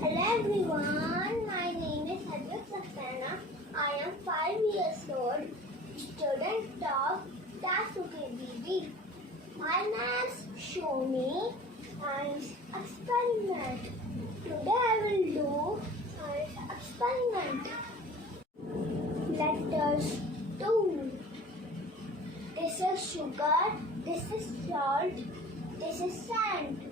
Hello everyone, my name is Hadvik Saxena. I am 5 years old, student of TASUKBB. My name's Shomi and experiment. Today I will do science experiment. Let us do. This is sugar, this is salt, this is sand.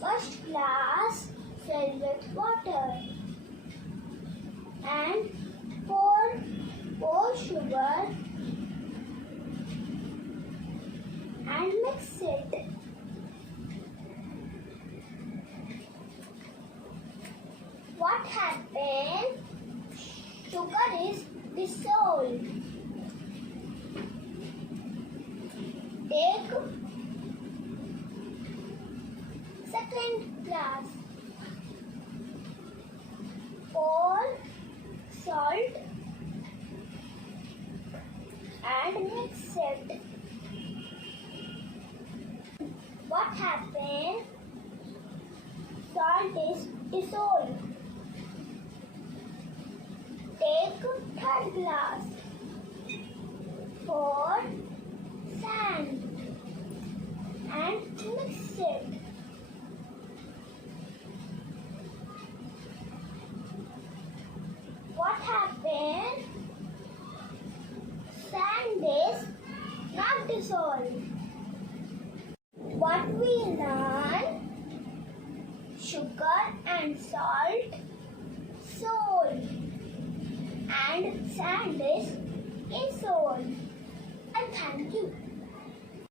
First glass filled with water and pour sugar and mix it. What happened? Sugar is dissolved. Take second glass. Pour salt and mix it. What happened? Salt is dissolved. Take third glass. Pour sand and mix it. What happened? Sand is not dissolved. What we learn? Sugar and salt dissolved and sand is dissolved. And thank you.